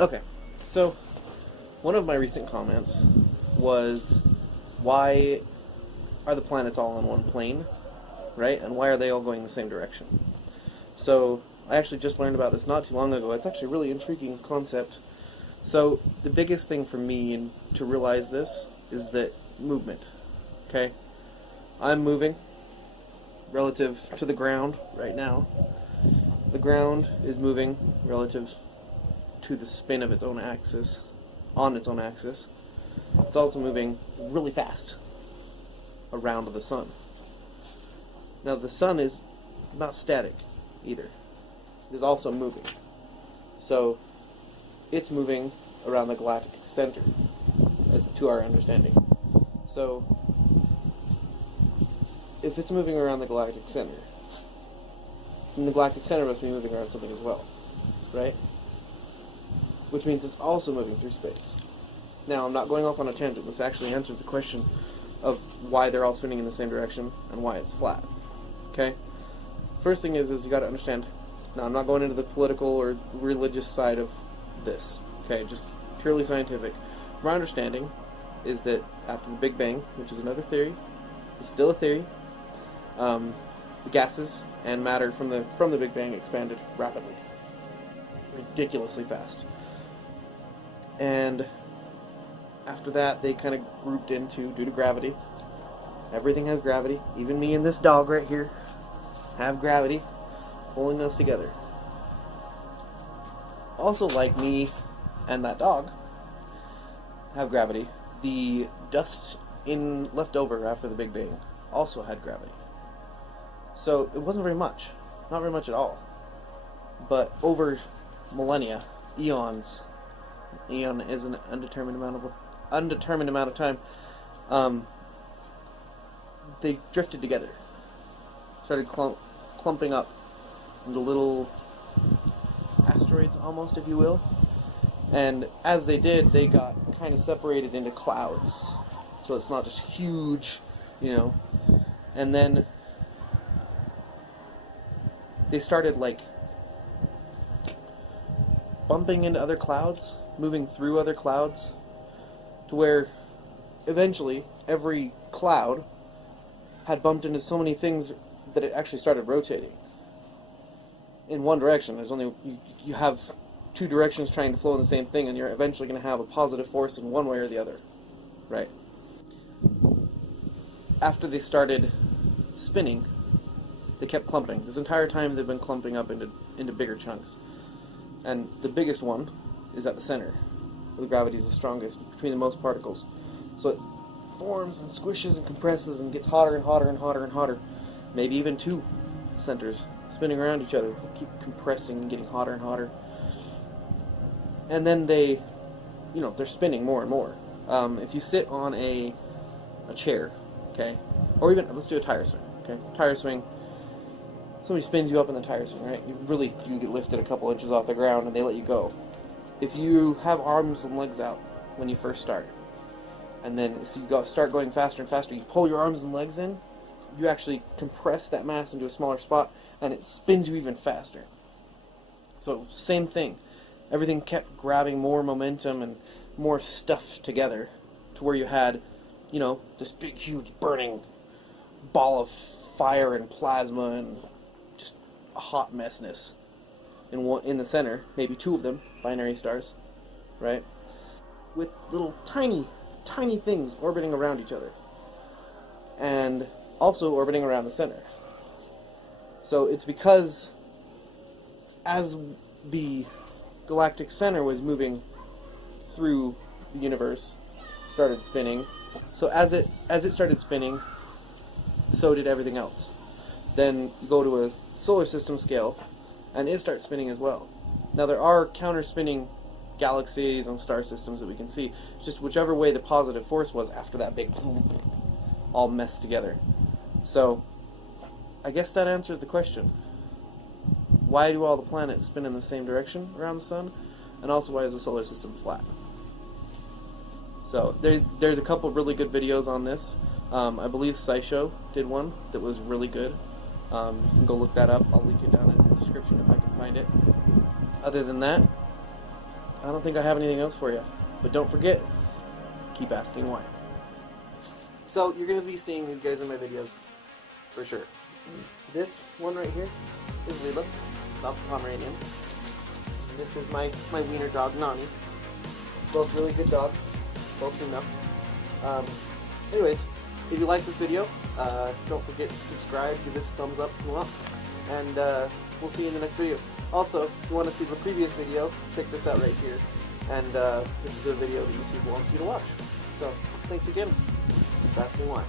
Okay, so one of my recent comments was, why are the planets all on one plane, right? And why are they all going the same direction? So I actually just learned about this not too long ago. It's actually a really intriguing concept. So the biggest thing for me to realize this is that movement, okay? I'm moving relative to the ground right now. The ground is moving relative to the spin of its own axis, on its own axis. It's also moving really fast around the sun. Now the sun is not static either. It is also moving. So it's moving around the galactic center, as to our understanding. So if it's moving around the galactic center, then the galactic center must be moving around something as well, right? Which means it's also moving through space. Now, I'm not going off on a tangent. This actually answers the question of why they're all spinning in the same direction and why it's flat. Okay? First thing is you got to understand. Now, I'm not going into the political or religious side of this. Okay? Just purely scientific. My understanding is that after the Big Bang, which is another theory, it's still a theory, the gases and matter from the Big Bang expanded rapidly, ridiculously fast. And after that, they kind of grouped into, due to gravity. Everything has gravity. Even me and this dog right here have gravity pulling us together. Also, like me and that dog have gravity, the dust left over after the Big Bang also had gravity. So it wasn't very much. Not very much at all. But over millennia, eons, eon is an undetermined amount of time, they drifted together. Started clumping up into little asteroids, almost, if you will. And as they did, they got kind of separated into clouds. So it's not just huge, And then they started, bumping into other clouds, moving through other clouds, to where eventually every cloud had bumped into so many things that it actually started rotating in one direction. There's only you have two directions trying to flow in the same thing, and you're eventually going to have a positive force in one way or the other, right? After they started spinning, they kept clumping. This entire time they've been clumping up into bigger chunks. And the biggest one is at the center, where the gravity is the strongest, between the most particles. So it forms and squishes and compresses and gets hotter and hotter and hotter and hotter. Maybe even two centers spinning around each other, keep compressing and getting hotter and hotter. And then they're spinning more and more. If you sit on a chair, okay, or even, let's do a tire swing, okay, tire swing. Somebody spins you up in the tire swing, right? You get lifted a couple inches off the ground and they let you go. If you have arms and legs out when you first start, and then so you start going faster and faster, you pull your arms and legs in, you actually compress that mass into a smaller spot, and it spins you even faster. So same thing. Everything kept grabbing more momentum and more stuff together, to where you had, this big, huge, burning ball of fire and plasma and just a hot messness in the center, maybe two of them, binary stars, right? With little tiny, tiny things orbiting around each other. And also orbiting around the center. So it's because as the galactic center was moving through the universe, started spinning. So as it started spinning, so did everything else. Then you go to a solar system scale, and it starts spinning as well. Now there are counter-spinning galaxies and star systems that we can see. It's just whichever way the positive force was after that big all messed together. So I guess that answers the question. Why do all the planets spin in the same direction around the sun? And also, why is the solar system flat? So there's a couple really good videos on this. I believe SciShow did one that was really good. You can go look that up. I'll link it down in the description if I can find it. Other than that, I don't think I have anything else for you. But don't forget, keep asking why. So you're going to be seeing these guys in my videos, for sure. This one right here is Lila, Mountain Pomeranian. And this is my wiener dog, Nani. Both really good dogs, both female. Anyways, if you like this video, don't forget to subscribe, give it a thumbs up if you want, and we'll see you in the next video. Also, if you want to see the previous video, check this out right here, and this is the video that YouTube wants you to watch. So, thanks again. Keep asking why.